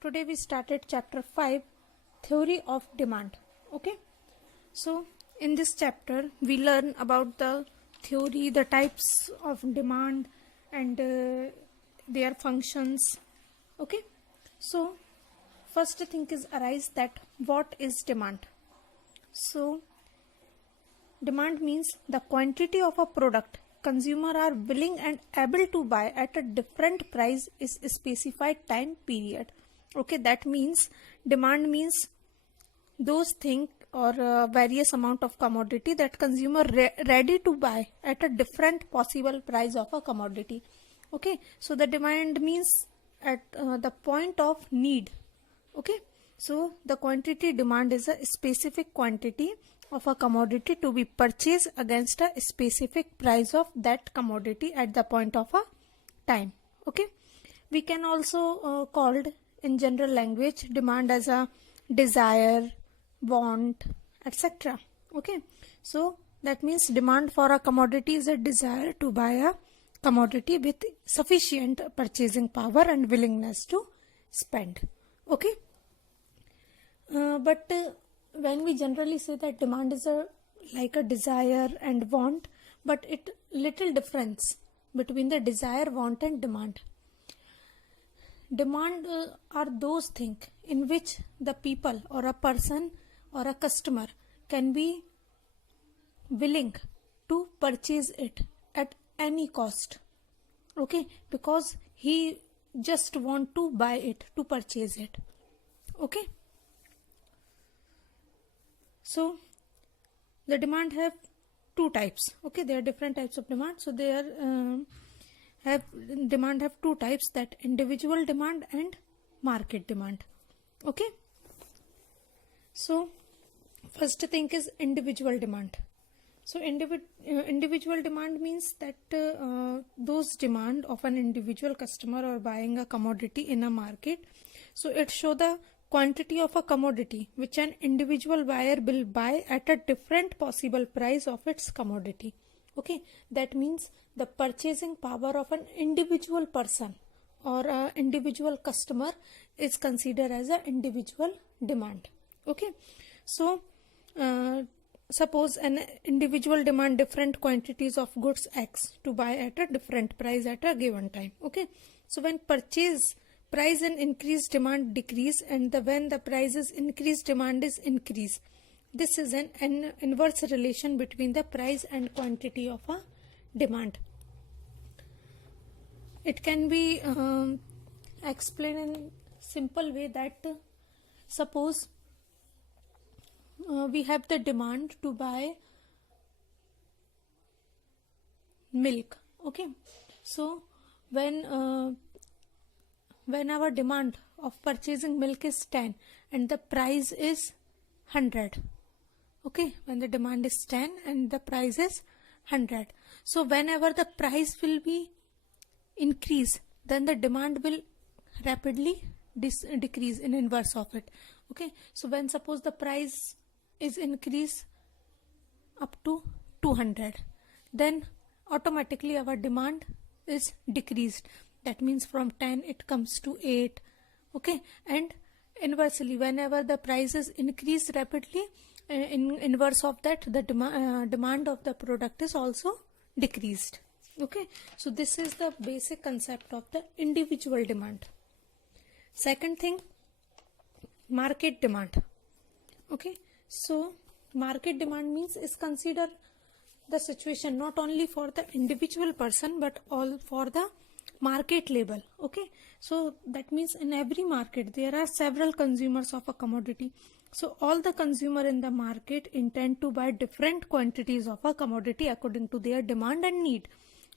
Today we started chapter 5, Theory of Demand. Okay, so in this chapter we learn about the theory, the types of demand, and their functions. Okay, so first thing is arise that what is demand. So demand means the quantity of a product consumer are willing and able to buy at a different price is a specified time period. Okay, that means demand means those things or various amount of commodity that consumer ready to buy at a different possible price of a commodity. Okay, so the demand means at the point of need. Okay, so the quantity demand is a specific quantity of a commodity to be purchased against a specific price of that commodity at the point of a time. Okay, we can also called in general language demand as a desire, want, etc. Okay, so that means demand for a commodity is a desire to buy a commodity with sufficient purchasing power and willingness to spend. Okay, but when we generally say that demand is like a desire and want, but it little difference between the desire, want and demand. Demand are those things in which the people or a person or a customer can be willing to purchase it at any cost. Okay, because he just want to buy it, to purchase it. Okay, so the demand have two types. Okay, there are different types of demand. So they are demand have two types, that individual demand and market demand. Okay, so first thing is individual demand. So individual demand means that those demand of an individual customer or buying a commodity in a market. So it show the quantity of a commodity which an individual buyer will buy at a different possible price of its commodity. Okay, that means the purchasing power of an individual person or an individual customer is considered as an individual demand. Okay, so suppose an individual demand different quantities of goods X to buy at a different price at a given time. Okay, so when purchase price and increased demand decrease, and when the price is increased, demand is increase. This is an inverse relation between the price and quantity of a demand. It can be explained in simple way that suppose we have the demand to buy milk. Okay, so when our demand of purchasing milk is 10 and the price is 100. Okay, when the demand is 10 and the price is 100. So whenever the price will be increase, then the demand will rapidly decrease in inverse of it. Okay, so when suppose the price is increased up to 200, then automatically our demand is decreased. That means from 10 it comes to 8. Okay, and inversely whenever the price is increased rapidly, in inverse of that the demand of the product is also decreased. Okay, so this is the basic concept of the individual demand. Second thing, market demand. Okay, so market demand means is consider the situation not only for the individual person but all for the market label. Okay, so that means in every market there are several consumers of a commodity. So all the consumer in the market intend to buy different quantities of a commodity according to their demand and need.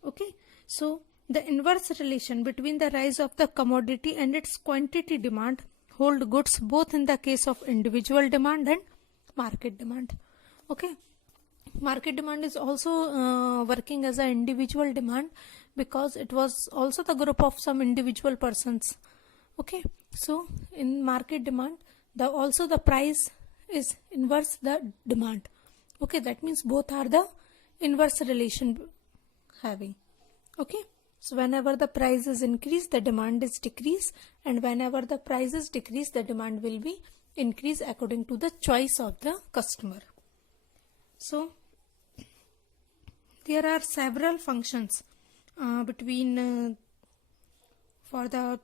Okay, so the inverse relation between the rise of the commodity and its quantity demand hold goods both in the case of individual demand and market demand. Okay, market demand is also working as an individual demand because it was also the group of some individual persons. Okay, so in market demand also the price is inverse the demand. Okay, that means both are the inverse relation having. Okay, So whenever the price is increased, the demand is decreased, and whenever the price is decreased, the demand will be increased according to the choice of the customer. So there are several functions between for the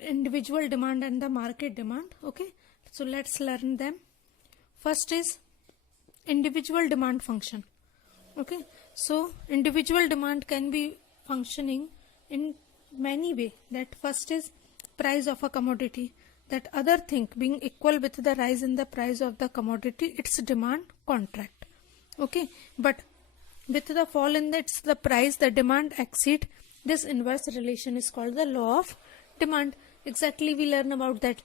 individual demand and the market demand. Okay, so let's learn them. First is individual demand function. Okay, so individual demand can be functioning in many ways. That first is price of a commodity. That other thing being equal with the rise in the price of the commodity, its demand contract. Okay, but with the fall in the price, the demand exceed. This inverse relation is called the law of demand. Exactly, we learn about that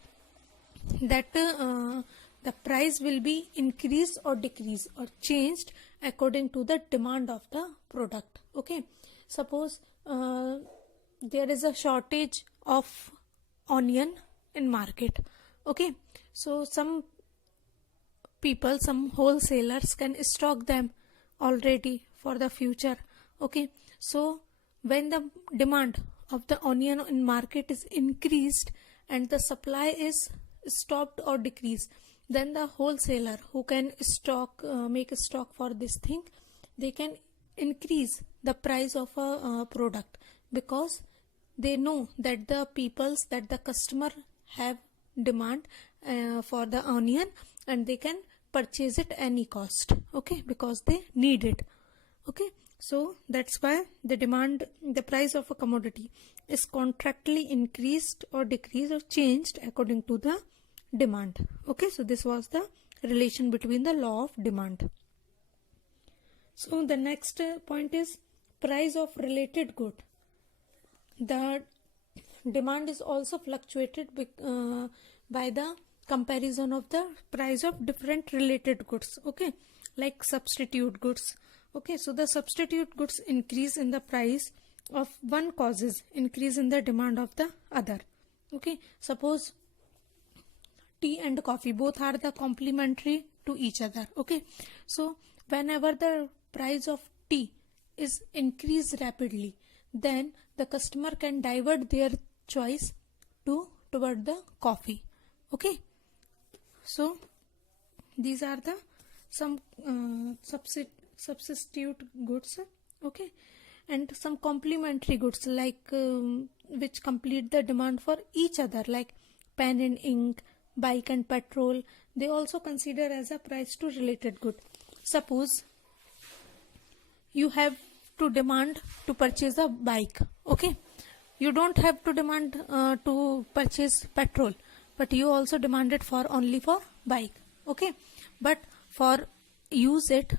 the price will be increased or decreased or changed according to the demand of the product. Okay, suppose there is a shortage of onion in market. Okay, so some people, some wholesalers can stock them already for the future. Okay, so when the demand of the onion in market is increased and the supply is stopped or decreased, then the wholesaler who can stock make a stock for this thing, they can increase the price of a product, because they know that the customer have demand for the onion, and they can purchase it any cost. Okay, because they need it. Okay, so that's why the price of a commodity is contractually increased or decreased or changed according to the demand. Okay, so this was the relation between the law of demand. So the next point is price of related good. The demand is also fluctuated by the comparison of the price of different related goods. Okay, like substitute goods. Okay, so the substitute goods increase in the price of one causes increase in the demand of the other. Okay, suppose tea and coffee both are the complementary to each other. Okay, so whenever the price of tea is increased rapidly, then the customer can divert their choice toward the coffee. Okay, so these are the some substitute goods. Okay, and some complementary goods like which complete the demand for each other, like pen and ink, bike and petrol. They also consider as a price to related good. Suppose you have to demand to purchase a bike. Okay, you don't have to demand to purchase petrol, but you also demand it for only for bike. Okay, but for use it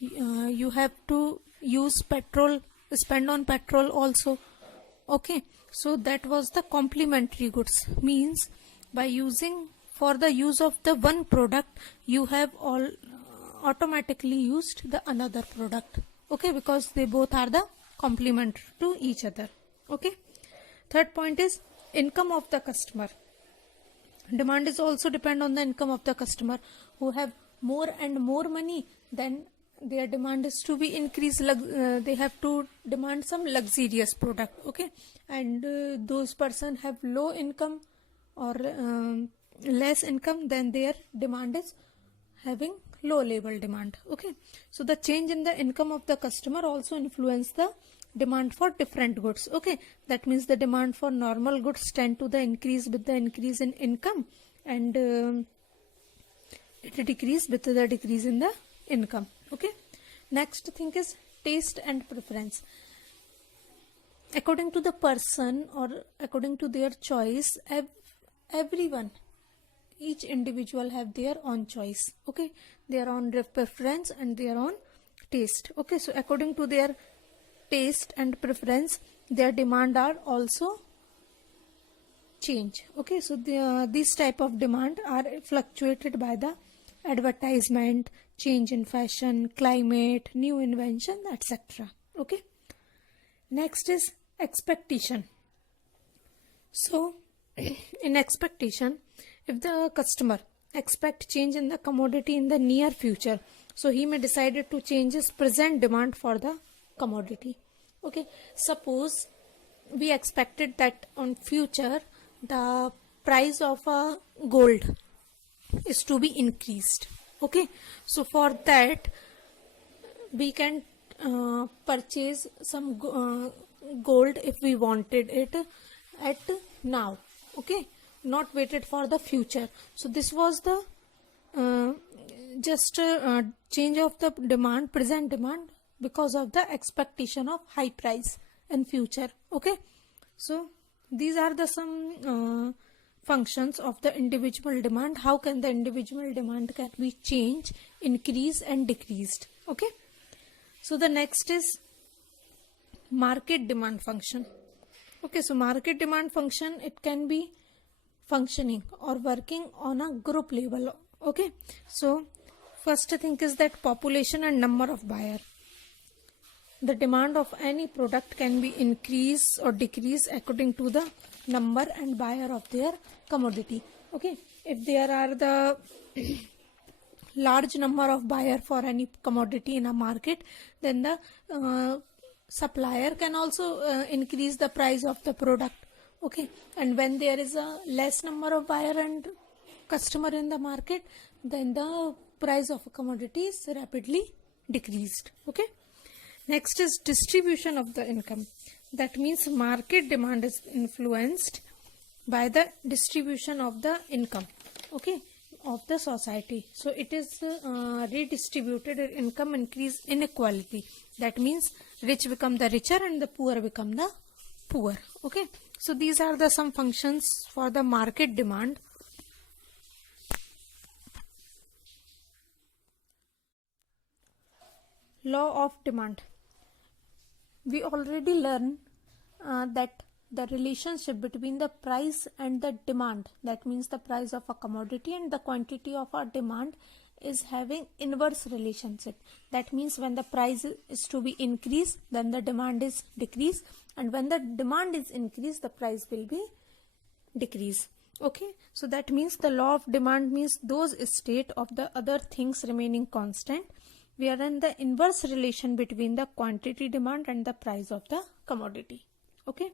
you have to use petrol, spend on petrol also. Okay, so that was the complementary goods, means by using for the use of the one product, you have all automatically used the another product. Okay, because they both are the complement to each other. Okay, third point is income of the customer. Demand is also depend on the income of the customer. Who have more and more money, then their demand is to be increased. They have to demand some luxurious product. Okay, and those person have low income or less income, then their demand is having low level demand. Okay, so the change in the income of the customer also influence the demand for different goods. Okay, that means the demand for normal goods tend to the increase with the increase in income, and it decrease with the decrease in the income. Okay, next thing is taste and preference. According to the person or according to their choice, everyone, each individual have their own choice. Okay, their own preference and their own taste. Okay, so according to their taste and preference, their demand are also change. Okay, so these type of demand are fluctuated by the advertisement, change in fashion, climate, new invention, etc. Okay, next is expectation. So in expectation, if the customer expect change in the commodity in the near future, so he may decide to change his present demand for the commodity. Okay, suppose we expected that on future the price of a gold is to be increased. Okay, so for that we can purchase some gold if we wanted it at now. Okay, not waited for the future. So this was the just change of the demand, present demand, because of the expectation of high price in future. Okay, so these are the some functions of the individual demand. How can the individual demand can be changed, increased and decreased? Okay, so the next is market demand function. Okay, so market demand function, it can be functioning or working on a group level. Okay, so first thing is that population and number of buyer. The demand of any product can be increased or decreased according to the number and buyer of their commodity. Okay, if there are the large number of buyer for any commodity in a market, then the supplier can also increase the price of the product. Okay, and when there is a less number of buyer and customer in the market, then the price of a commodity is rapidly decreased. Okay, next is distribution of the income. That means market demand is influenced by the distribution of the income, okay, of the society. So it is redistributed, income increase inequality. That means rich become the richer and the poor become the poor. Okay, so these are the some functions for the market demand. Law of demand. We already learned that the relationship between the price and the demand, that means the price of a commodity and the quantity of our demand, is having inverse relationship. That means when the price is to be increased, then the demand is decreased, and when the demand is increased, the price will be decrease. Okay, so that means the law of demand means those state of the other things remaining constant, we are in the inverse relation between the quantity demand and the price of the commodity. Okay,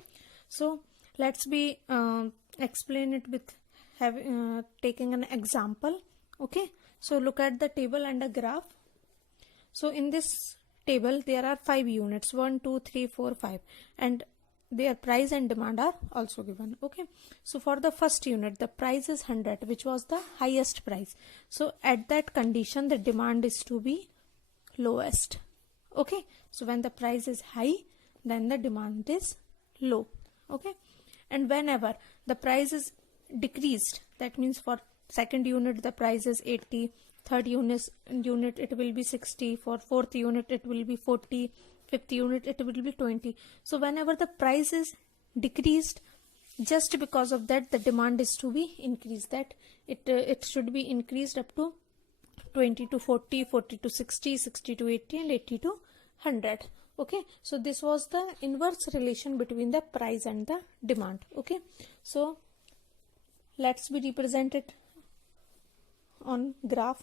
so let's be explain it with taking an example. Okay, so look at the table and a graph. So in this table there are 5 units, 1 2 3 4 5, and their price and demand are also given. Okay, so for the first unit the price is 100, which was the highest price. So at that condition the demand is to be lowest. Okay, so when the price is high, then the demand is low. Okay, and whenever the price is decreased, that means for second unit the price is 80, third unit it will be 60, for fourth unit it will be 40, fifth unit it will be 20. So whenever the price is decreased, just because of that the demand is to be increased, that it should be increased up to 20 to 40, 40 to 60, 60 to 80 and 80 to 100. Okay, so this was the inverse relation between the price and the demand. Okay, so let's be represented on graph.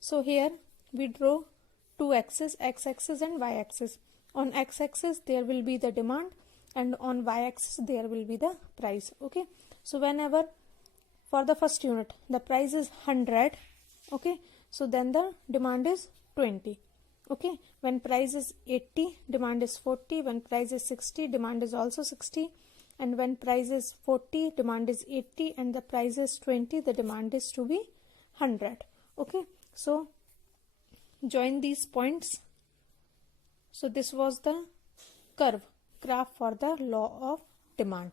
So here we draw two axes, x-axis and y-axis. On x-axis there will be the demand and on y-axis there will be the price. Okay, so whenever for the first unit the price is 100, okay, so then the demand is 20. Okay, when price is 80, demand is 40, when price is 60, demand is also 60, and when price is 40, demand is 80, and the price is 20, the demand is to be 100. Okay, so join these points. So this was the graph for the law of demand.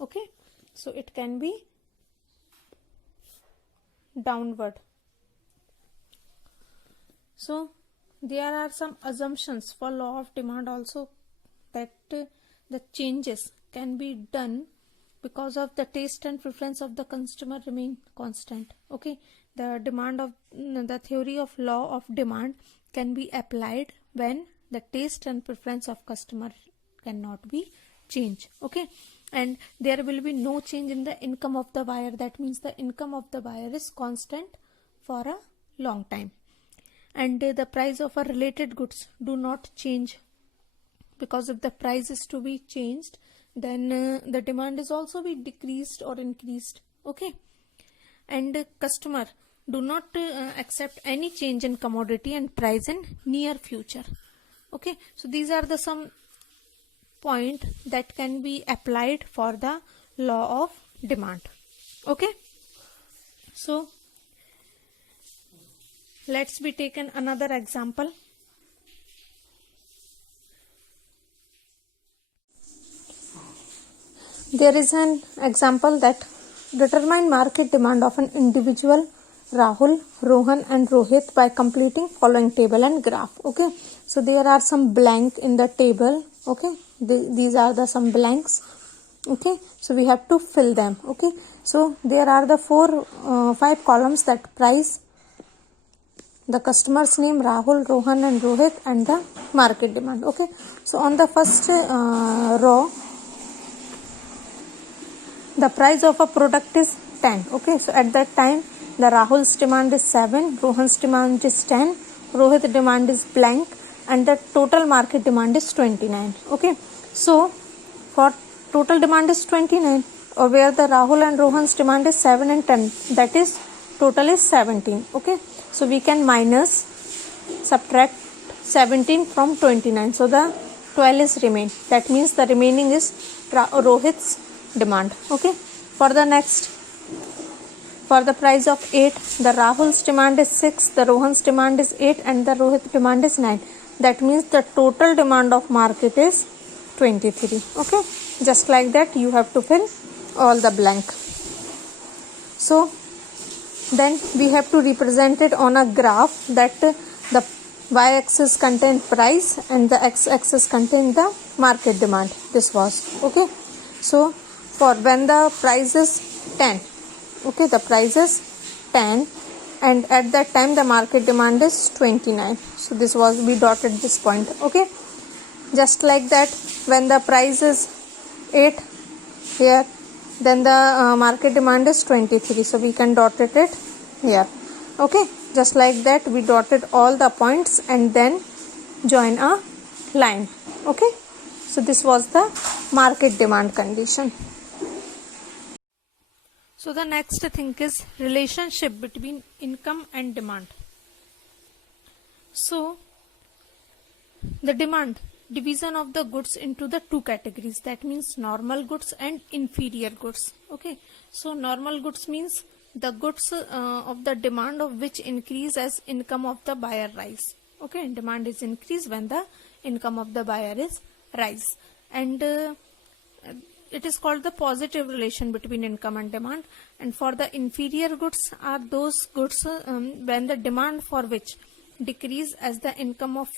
Okay, so it can be downward. So there are some assumptions for law of demand also, that the changes can be done because of the taste and preference of the customer remain constant. Okay, the demand of the theory of law of demand can be applied when the taste and preference of customer cannot be changed. Okay, and there will be no change in the income of the buyer. That means the income of the buyer is constant for a long time, and the price of a related goods do not change, because if the price is to be changed, then the demand is also be decreased or increased. Okay, and customer do not accept any change in commodity and price in near future. Okay, so these are the some point that can be applied for the law of demand. Okay, so let's be taken another example. There is an example that determine market demand of an individual Rahul, Rohan and Rohit by completing following table and graph. Okay, so there are some blank in the table. Okay, these are the some blanks. Okay, so we have to fill them. Okay, so there are the five columns, that price, the customer's name Rahul, Rohan and Rohit, and the market demand. Okay, so on the first row, the price of a product is 10. Okay, so at that time the Rahul's demand is 7, Rohan's demand is 10, Rohit demand is blank, and the total market demand is 29. Okay, so for total demand is 29, or where the Rahul and Rohan's demand is 7 and 10, that is total is 17. Okay, so we can subtract 17 from 29, so the 12 is remain. That means the remaining is Rohit's demand. Okay, for the next, for the price of 8, the Rahul's demand is 6, the Rohan's demand is 8, and the Rohit demand is 9. That means the total demand of market is 23. Okay, just like that you have to fill all the blank. So then we have to represent it on a graph, that the y-axis contain price and the x-axis contain the market demand. This was okay. So for when the price is 10, okay, the price is 10, and at that time the market demand is 29. So this was, we dotted this point. Okay, just like that, when the price is 8 here, then the market demand is 23. So we can dot it here. Okay, just like that we dotted all the points and then join a line. Okay, so this was the market demand condition. So the next thing is relationship between income and demand. So the demand, division of the goods into the two categories, that means normal goods and inferior goods. Okay, so normal goods means the goods of the demand of which increase as income of the buyer rise. Okay, demand is increased when the income of the buyer is rise, and it is called the positive relation between income and demand. And for the inferior goods are those goods when the demand for which decrease as the income of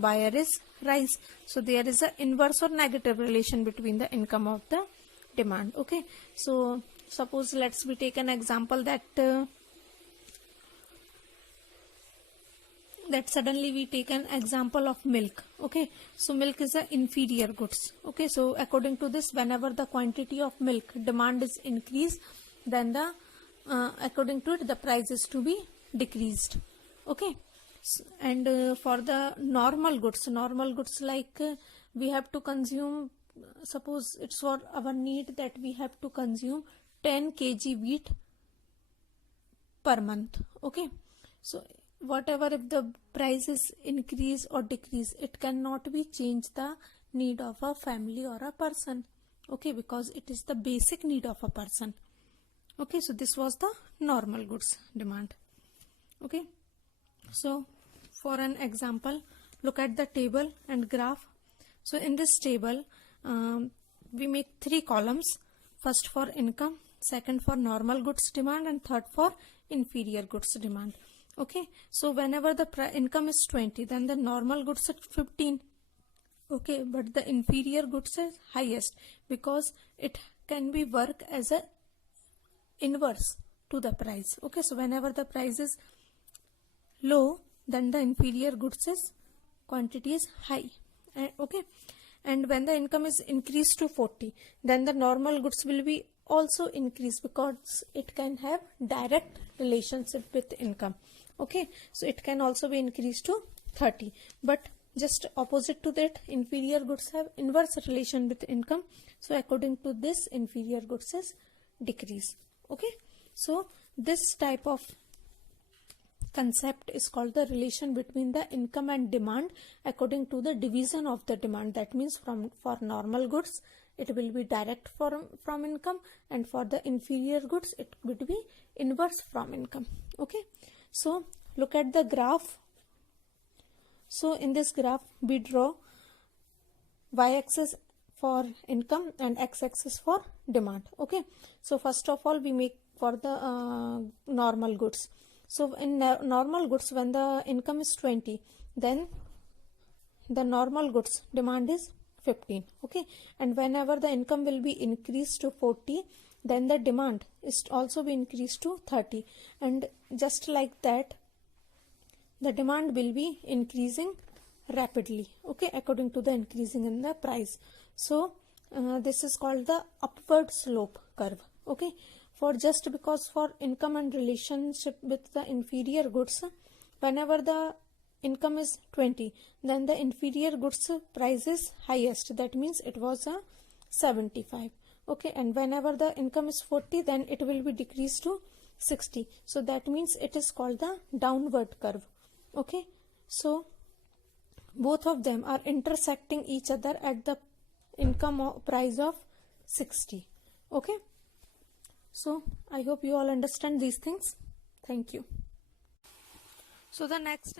buyer is rise. So there is a inverse or negative relation between the income of the demand. Okay, so suppose let's be take an example that suddenly we take an example of milk. Okay, so milk is a inferior goods. Okay, so according to this, whenever the quantity of milk demand is increased, then the according to it the price is to be decreased. Okay, and for the normal goods like we have to consume, suppose it's for our need that we have to consume 10 kg wheat per month. Okay, so whatever if the prices increase or decrease, it cannot be change the need of a family or a person. Okay, because it is the basic need of a person. Okay, so this was the normal goods demand. Okay, so for an example, look at the table and graph. So in this table we make 3 columns, first for income, second for normal goods demand, and third for inferior goods demand. Okay, so whenever the income is 20, then the normal goods is 15. Okay, but the inferior goods is highest because it can be work as a inverse to the price. Okay, so whenever the price is low, then the inferior goods is quantity is high. Okay, and when the income is increased to 40, then the normal goods will be also increased because it can have direct relationship with income. Okay, so it can also be increased to 30, but just opposite to that, inferior goods have inverse relation with income. So according to this, inferior goods is decrease. Okay, so this type of concept is called the relation between the income and demand according to the division of the demand. That means for normal goods it will be direct from income, and for the inferior goods it would be inverse from income. Okay, so look at the graph. So in this graph we draw y-axis for income and x-axis for demand. Okay, so first of all we make for the normal goods. So in normal goods, when the income is 20, then the normal goods demand is 15. Okay, and whenever the income will be increased to 40, then the demand is also be increased to 30, and just like that the demand will be increasing rapidly. Okay, according to the increasing in the price. So this is called the upward slope curve. Okay, for just because for income and relationship with the inferior goods, whenever the income is 20, then the inferior goods price is highest. That means it was a 75. Okay, and whenever the income is 40, then it will be decreased to 60. So that means it is called the downward curve. Okay, so both of them are intersecting each other at the income price of 60. Okay, so I hope you all understand these things. Thank you. So the next